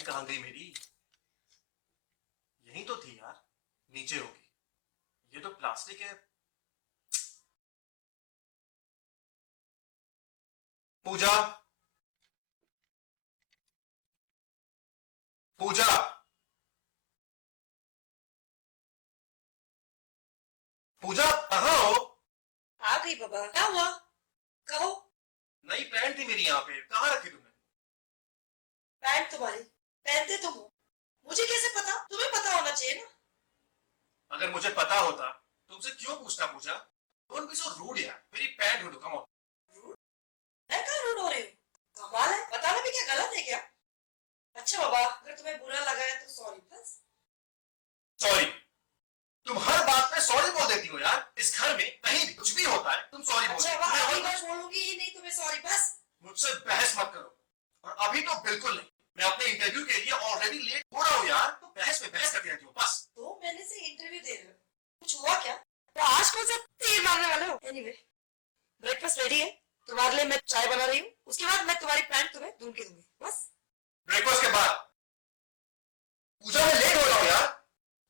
Pant कहाँ गई मेरी? यही तो थी यार, नीचे होगी। ये तो प्लास्टिक है। पूजा, पूजा, पूजा कहाँ हो? आ गई बाबा, क्या हुआ? कहो। नई पैंट थी मेरी यहाँ पे, कहाँ रखी तुमने? पैंट तुम्हारी, पहनते तुम हो। मुझे कैसे पता? तुम्हें पता होना चाहिए ना। अगर मुझे पता होता तुमसे क्यों पूछता पूजा? डोंट बी सो रूड यार, मेरी पैंट ढूंढो, कम ऑन। रूड? मैं कहाँ रूड हो रही हूँ? कमाल है, बताना भी क्या गलत है क्या? अच्छा बाबा, अगर तुम्हें बुरा लगा है तो सॉरी, बस। सॉरी? तुम हर बात में सॉरी बोल देती हो यार। इस घर में कहीं भी कुछ भी होता है तुम सॉरी बोलती अच्छा हो। बाबा, अभी मैं बोलूंगी ही नहीं तुम्हें सॉरी, बस। मुझसे बहस मत करो, और अभी तो बिल्कुल नहीं। मैं अपने इंटरव्यू के लिए ऑलरेडी लेट हो रहा हूँ यार, तो बहस पे बहस करती रहती हो बस। 2 महीने से इंटरव्यू दे रहे हो, कुछ हुआ क्या? तो आज कौन सा तीर मारने वाले हो? एनीवे, ब्रेकफास्ट रेडी है। तुम्हारे लिए मैं चाय बना रही हूँ, उसके बाद मैं तुम्हारी पैंट तुम्हें धुल के दूंगी, बस। ब्रेकफास्ट के बाद? पूजा मैं लेट हो रहा हूँ यार।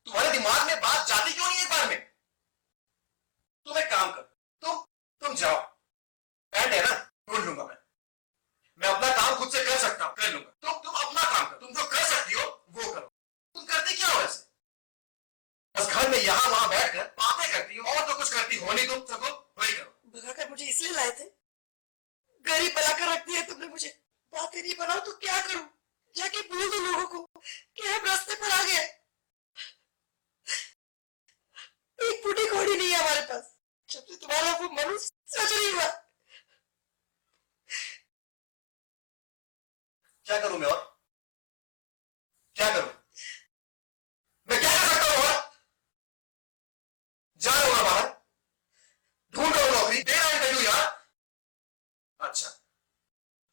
तुम्हारे दिमाग में बात जाती क्यों नहीं एक बार में? तुम एक काम करो, तुम जाओ। पैंट है ना, ढूंढ लूंगा मैं अपना काम खुद से कर सकता हूँ, कर लूंगा। तुम अपना काम करो, तुम जो कर सकती हो वो करो। तुम करती क्या हो ऐसे? बस घर में यहाँ वहां बैठकर बातें करती हो, और तो कुछ करती हो नहीं। तुम सको वही करो। भगाकर मुझे इसलिए लाए थे? गरीब बनाकर रख दिया तुमने मुझे। बातें नहीं बनाओ तो क्या करूं? जाके बोल दो लोगों को कि हम रास्ते पर आ गए। एक फूटी कौड़ी नहीं है हमारे पास। जब से तुम्हारा वो मनुष्य सच नहीं हुआ। क्या करूं मैं और? क्या करूं? मैं क्या कर सकता हूं और? जा रहा हूं ना बाहर, ढूंढ रहा हूं नौकरी, दे रहा हूं इंटरव्यू यार। अच्छा,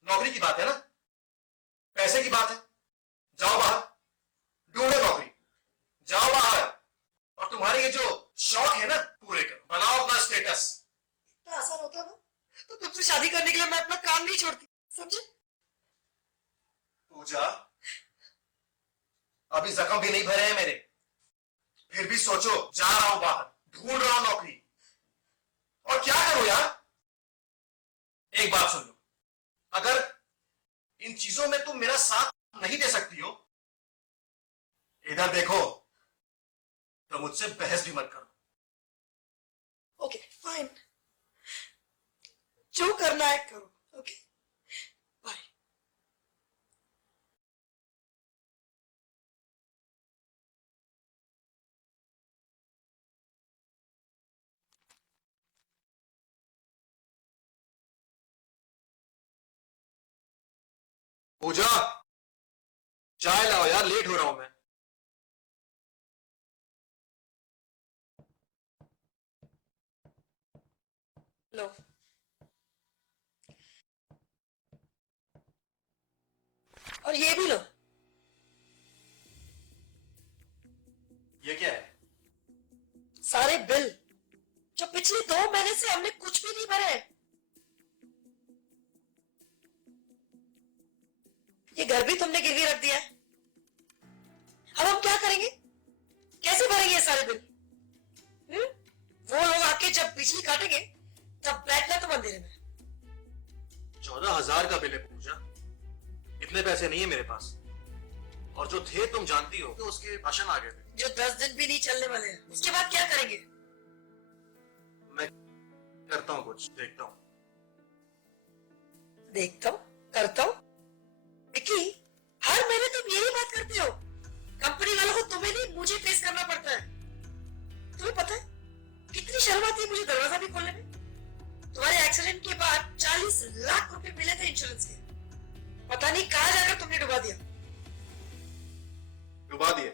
नौकरी की बात है ना, पैसे की बात है। जाओ बाहर, ढूंढो नौकरी, जाओ बाहर। और तुम्हारे ये जो शौक है ना, पूरे करो, बनाओ अपना स्टेटस। इतना आसान होता ना तो तुमसे शादी करने के लिए मैं अपना काम नहीं छोड़ती, समझे? पूजा, अभी जख्म भी नहीं भरे हैं मेरे, फिर भी सोचो। जा रहा हूं बाहर, ढूंढ रहा हूं नौकरी, और क्या करूं यार? एक बात सुन लो, अगर इन चीजों में तुम मेरा साथ नहीं दे सकती हो, इधर देखो, तो मुझसे बहस भी मत करो। ओके फाइन, जो करना है करो। Okay bye. पूजा, चाय लाओ यार, लेट हो रहा हूं मैं। लो, और ये भी लो। ये क्या है? सारे बिल जो पिछले 2 महीने से हमने कुछ भी नहीं भरे। ये घर भी तुमने गिरवी रख दिया है। अब हम क्या करेंगे? कैसे भरेंगे ये सारे बिल? वो लोग आके जब बिजली काटेंगे तब बैठना तुम अंधेरे में। 14,000 का बिल है पूजा, इतने पैसे नहीं है मेरे पास। और जो थे तुम जानती हो, तो उसके राशन आ गए थे। जो 10 दिन भी नहीं चलने वाले हैं, उसके बाद क्या करेंगे? मैं करता हूं कुछ, देखता हूं। देखता हूँ, करता हूँ। विकी, हर महीने तुम यही बात करते हो। कंपनी वालों को तुम्हें नहीं मुझे फेस करना पड़ता है। तुम्हें पता है कितनी शर्म आती है मुझे दरवाजा भी खोलने में? तुम्हारे एक्सीडेंट के बाद 40 लाख रुपए मिले थे इंश्योरेंस के। पता नहीं कहाँ जाकर तुमने डुबा दिया। डुबा दिए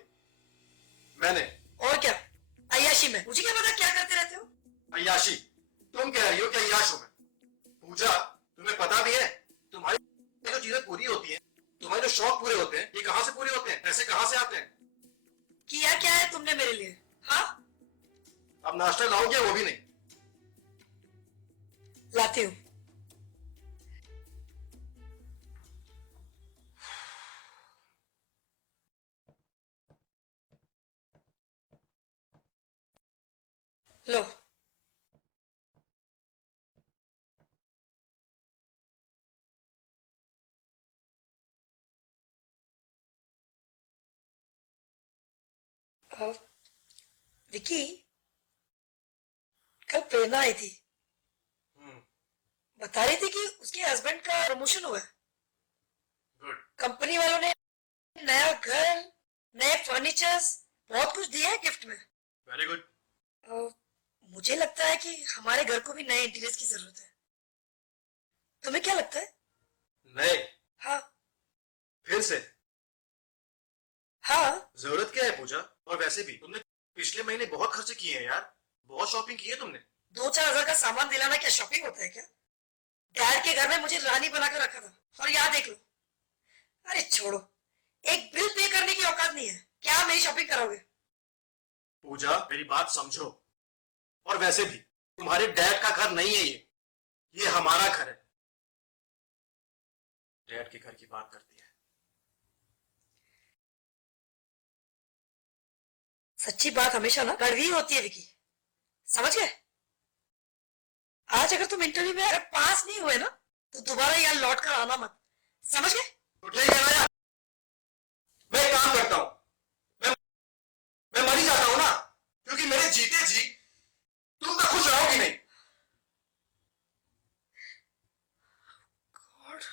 मैंने? और क्या, अय्याशी में। मुझे क्या पता क्या करते रहते हो। अय्याशी? तुम कह रही हो कि अय्याश हूं मैं? पूजा, तुम्हें पता भी है तुम्हारी जो चीजें पूरी होती हैं, तुम्हारे जो शौक पूरे होते हैं, ये कहां से पूरे होते हैं? पैसे कहां से आते हैं? किया क्या है तुमने मेरे लिए? हाँ, अब नाश्ता लाओगे? वो भी नहीं। लाती हूँ। लो। अ, विकी, कल प्रेरणा आई थी। बता रही थी कि उसके हस्बैंड का प्रमोशन हुआ है। गुड। कंपनी वालों ने नया घर, नए फर्नीचर्स, बहुत कुछ दिया है गिफ्ट में। Very good. मुझे लगता है कि हमारे घर को भी नए इंटीरियर्स की जरूरत है। तुम्हें क्या लगता है? नए? हाँ। फिर से? हाँ। जरूरत क्या है पूजा? और वैसे भी तुमने पिछले महीने बहुत खर्चे किए हैं यार, बहुत शॉपिंग की है तुमने। 2-4 हजार का सामान दिलाना क्या शॉपिंग होता है क्या? डैड के घर में मुझे रानी बनाकर रखा था, और यहाँ देख लो। अरे छोड़ो, एक बिल पे करने की औकात नहीं है, क्या मेरी शॉपिंग करोगे? पूजा मेरी बात समझो, और वैसे भी तुम्हारे डैड का घर नहीं है ये हमारा घर है। डैड के घर की बात करती है। सच्ची बात हमेशा ना कड़वी होती है विकी, समझ गए? आज अगर तुम इंटरव्यू में अगर पास नहीं हुए ना, तो दोबारा यहाँ लौट कर आना मत, समझ गए? तो ठीक है ना यार, मैं एक काम करता हूँ, मैं मैं मर ही जाता हूँ ना, क्योंकि मेरे जीते जी तुम तो खुश रहोगी नहीं। गॉड।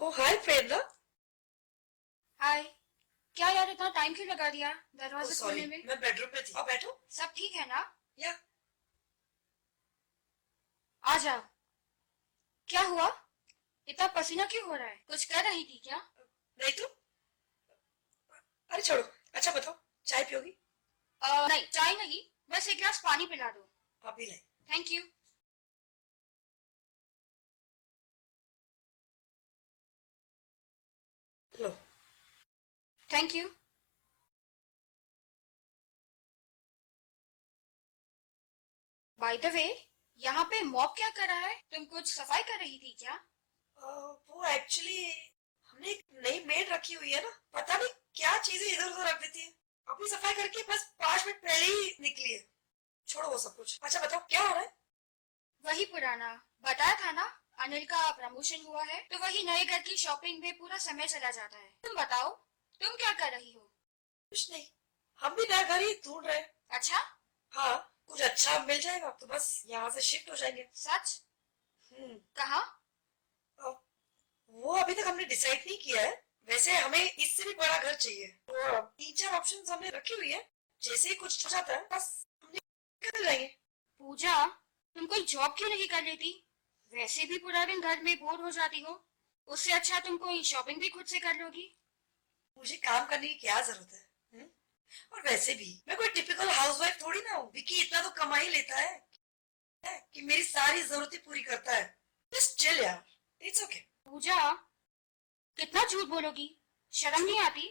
ओ हाय प्रेरणा। हाय। क्या यार इतना टाइम क्यों लगा दिया दरवाजे सॉरी, खोलने में? मैं बेडरूम में थी। आओ बैठो। सब ठीक है ना? या आ जाओ। क्या हुआ? इतना पसीना क्यों हो रहा है? कुछ कर रही थी क्या? नहीं तो। अरे छोड़ो, अच्छा बताओ, चाय पियोगी? नहीं, चाय नहीं, बस एक गिलास पानी पिला दो। अभी नहीं। Thank you. Low. Thank you. By the way, यहाँ पे मॉप क्या कर रहा है? तुम कुछ सफाई कर रही थी क्या? वो एक्चुअली हमने एक नई मेड रखी हुई है ना, पता नहीं क्या चीजें इधर उधर रख देती है। अपनी सफाई करके बस 5 मिनट पहले ही निकली है। छोड़ो वो सब कुछ, अच्छा बताओ क्या हो रहा है? वही पुराना। बताया था ना, अनिल का प्रमोशन हुआ है, तो वही नए घर की शॉपिंग में पूरा समय चला जाता है। तुम बताओ, तुम क्या कर रही हो? कुछ नहीं, हम भी नया घर ही ढूंढ रहे हैं। अच्छा? हाँ, कुछ अच्छा मिल जाएगा तो बस यहाँ से शिफ्ट हो जाएंगे। सच? कहाँ? अब वो अभी तक हमने डिसाइड नहीं किया है। वैसे हमें इससे भी बड़ा घर चाहिए, तो 3-4 ऑप्शंस हमने रखी हुई है। जैसे ही कुछ हो जाता है बस हम निकल जाएंगे। पूजा, तुम कोई जॉब क्यों नहीं कर लेती? वैसे भी पूरा दिन घर में बोर हो जाती हो, उससे अच्छा तुम कोई शॉपिंग भी खुद से कर लोगी। मुझे काम करने की क्या जरूरत है? और वैसे भी मैं कोई टिपिकल हाउसवाइफ थोड़ी ना हूँ। विकी इतना तो कमा ही लेता है कि मेरी सारी जरूरतें पूरी करता है। जस्ट चिल यार, इट्स ओके। पूजा, कितना झूठ बोलोगी? शर्म नहीं आती?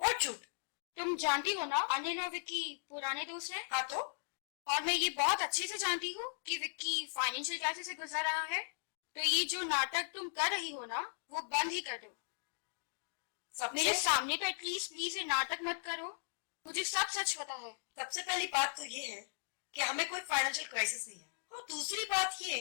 व्हाट झूठ? तुम जानती हो ना अनिल और विक्की पुराने दोस्त हैं। हाँ तो? और मैं ये बहुत अच्छे से जानती हूँ कि विक्की फाइनेंशियल क्राइसिस से गुजर रहा है। तो ये जो नाटक तुम कर रही हो ना, वो बंद ही कर दो। मेरे सामने तो एटलीस्ट प्लीज ये नाटक मत करो। मुझे सब सच पता है। सबसे पहली बात तो ये है कि हमें कोई फाइनेंशियल क्राइसिस नहीं है, और दूसरी बात ये,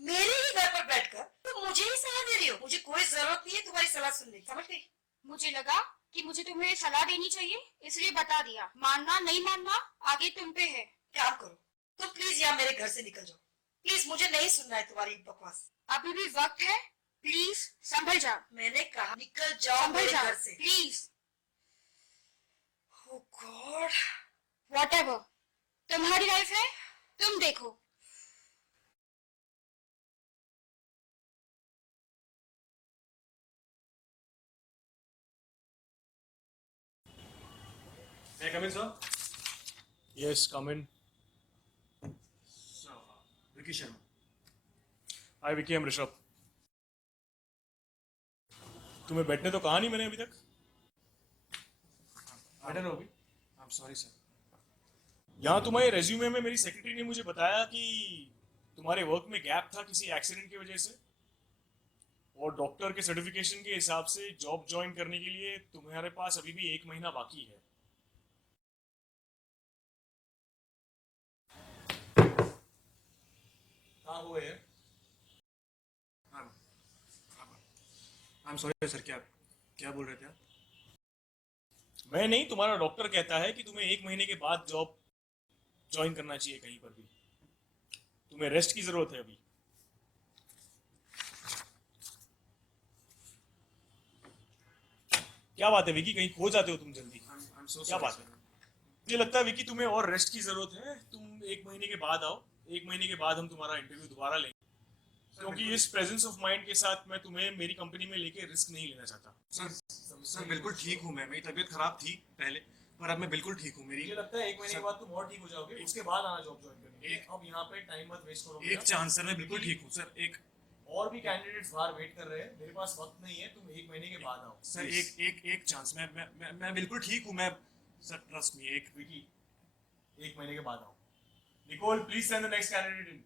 मेरे ही घर पर बैठकर तुम मुझे ही सलाह दे रही हो। मुझे कोई जरूरत नहीं है तुम्हारी सलाह सुनने की, समझ गई? मुझे लगा कि मुझे तुम्हें सलाह देनी चाहिए, इसलिए बता दिया। मानना नहीं मानना आगे तुम पे है। काम करो, तुम प्लीज यहाँ मेरे घर से निकल जाओ। प्लीज, मुझे नहीं सुनना है तुम्हारी बकवास। अभी भी वक्त है, प्लीज संभल जाओ। मैंने कहा निकल जाओ संभल मेरे जाओ घर से। प्लीज। गॉड। Whatever. तुम्हारी लाइफ है, तुम देखो। May I come in, sir? Yes, come in. So, Vicky Sharma. Hi, Vicky, I'm Rishabh. तुम्हें बैठने तो कहा नहीं मैंने अभी तक। बैठे रहो अभी। I'm sorry, sir. यहाँ तुम्हारे रेज्यूमे में मेरी सेक्रेटरी ने मुझे बताया कि तुम्हारे वर्क में गैप था किसी एक्सीडेंट की वजह से, और डॉक्टर के सर्टिफिकेशन के हिसाब से जॉब ज्वाइन करने के लिए तुम्हारे पास अभी भी 1 महीना बाकी है। कहाँ हुए हैं? I'm sorry सर, क्या बोल रहे थे आप? मैं नहीं, तुम्हारा डॉक्टर कहता है कि तुम्हें 1 महीने के बाद जॉब ज्वाइन करना चाहिए कहीं पर भी। तुम्हें रेस्ट की जरूरत है अभी। क्या बात है विकी, कहीं खो जाते हो तुम जल्दी? क्या बात है? मुझे लगता है विकी तुम्हें और रेस्ट की जरूरत है। तुम 1 महीने के बाद आओ। 1 महीने के बाद हम तुम्हारा इंटरव्यू दोबारा लेंगे, क्योंकि इस प्रेजेंस ऑफ माइंड के साथ मैं तुम्हें मेरी कंपनी में लेके रिस्क नहीं लेना चाहता। सर बिल्कुल ठीक हूँ मैं। मेरी तबीयत खराब थी पहले, पर अब मैं बिल्कुल ठीक हूँ। मेरी मुझे लगता है 1 महीने के बाद तुम और ठीक हो जाओगे, उसके बाद आना जॉब ज्वाइन करने। अब यहाँ पे टाइम मत वेस्ट करो। एक चांस सर, मैं बिल्कुल ठीक हूँ सर। एक और भी कैंडिडेट्स बाहर वेट कर रहे हैं, मेरे पास वक्त नहीं है। तुम 1 महीने के बाद आओ सर। एक चांस। मैं बिल्कुल ठीक हूँ मैं। Sir trust me. विकी 1 महीने के बाद आओ। Nicole, please send the next candidate in.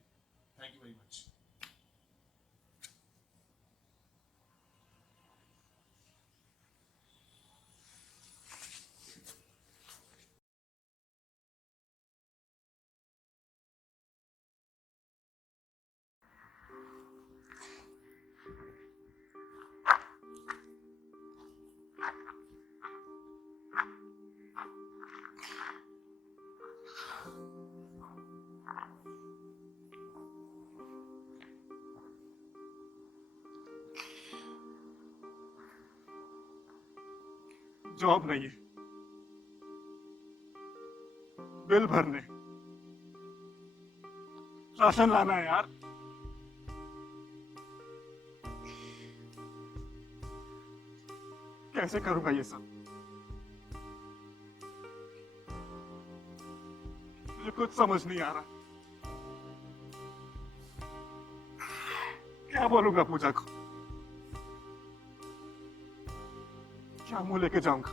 Thank you very much. Job नहीं है, बिल भरने, राशन लाना है यार। कैसे करूंगा ये सब? मुझे कुछ समझ नहीं आ रहा। क्या बोलूंगा पूजा को? क्या मुंह लेके जाऊंगा?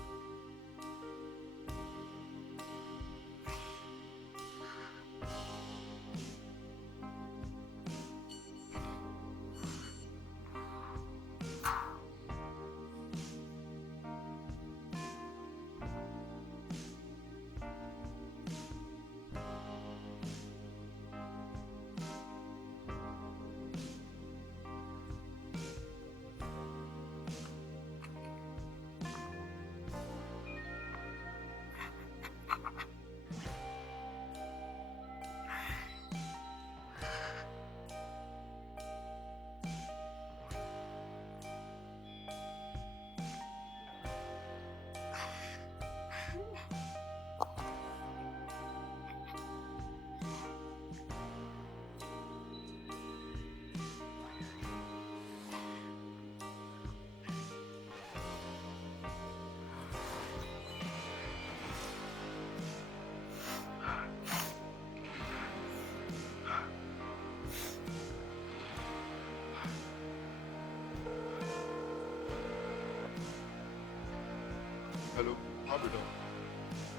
हेलो। हाँ बेटा।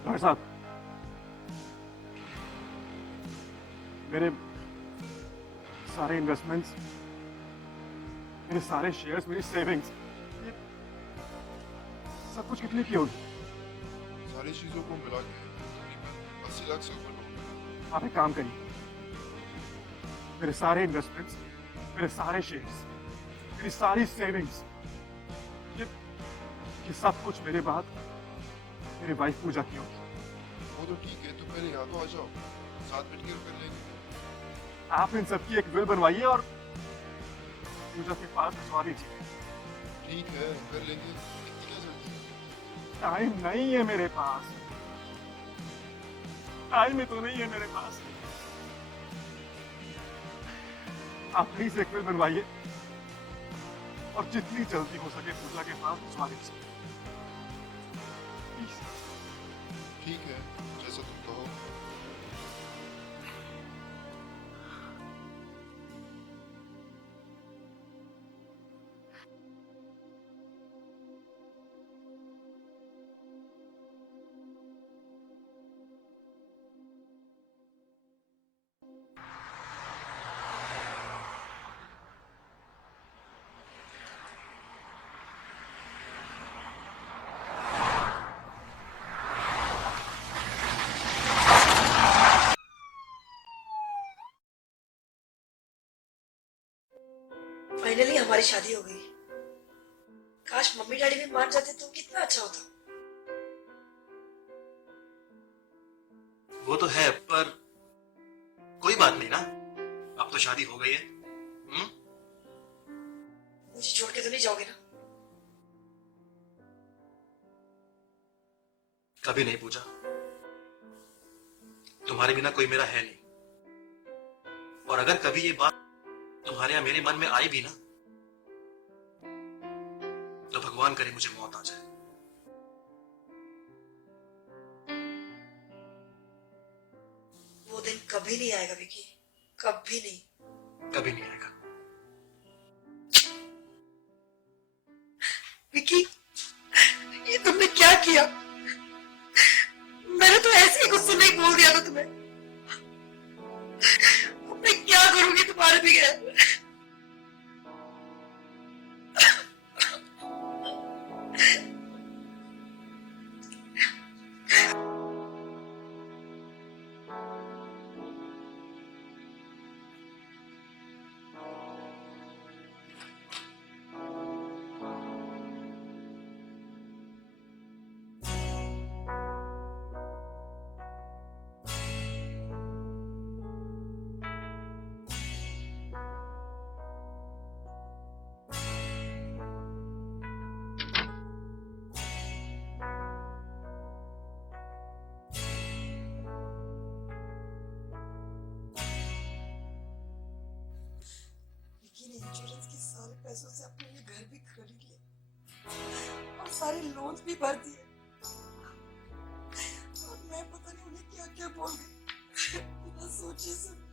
डॉक्टर साहब, मेरे सारे इन्वेस्टमेंट्स, मेरे सारे शेयर्स, मेरी सेविंग्स, सब कुछ कितने की होगी? सारी चीजों को मिला के तकरीबन 80 लाख से ऊपर होगा। आप एक काम करिए, मेरे सारे इन्वेस्टमेंट्स, मेरे सारे शेयर्स, मेरी सारी सेविंग्स, ये सब कुछ मेरे बाद मेरी वाइफ पूजा की होगी। वो तो ठीक है, तुम पहले यहाँ तो आ जाओ, साथ बैठ के कर लेंगे। आप इन सबकी एक विल बनवाइए और पूजा के पास भिजवा दीजिए। ठीक है, कर लेंगे। इतनी क्या जल्दी है? टाइम नहीं है मेरे पास। टाइम ही तो नहीं है मेरे पास। आप प्लीज एक फिल्म बनवाइए और जितनी जल्दी हो सके पूजा के साथ भिजवा दीजिए। प्लीज। ठीक है, जैसा तुम कहो। फाइनली हमारी शादी हो गई। काश मम्मी डैडी भी मान जाते तो कितना अच्छा होता। वो तो है, पर कोई बात नहीं ना, अब तो शादी हो गई है। मुझे छोड़ के तो नहीं जाओगे ना? कभी नहीं पूजा, तुम्हारे बिना कोई मेरा है नहीं। और अगर कभी ये बात तुम्हारे या मेरे मन में आई भी ना, तो भगवान करे मुझे मौत आ जाए। वो दिन कभी नहीं आएगा विकी, कभी नहीं। कभी नहीं आएगा। विकी, ये तुमने क्या किया? मैंने तो ऐसे ही गुस्से में ही बोल दिया था तुम्हें। अब मैं क्या करूंगी तुम्हारे बगैर? विकी ने इंश्योरेंस के सारे पैसों से अपने लिए घर भी खरीद लिया और सारे लोन्स भी भर दिए। और मैं पता नहीं उन्हें क्या क्या बोल गई बिना सोचे समझे।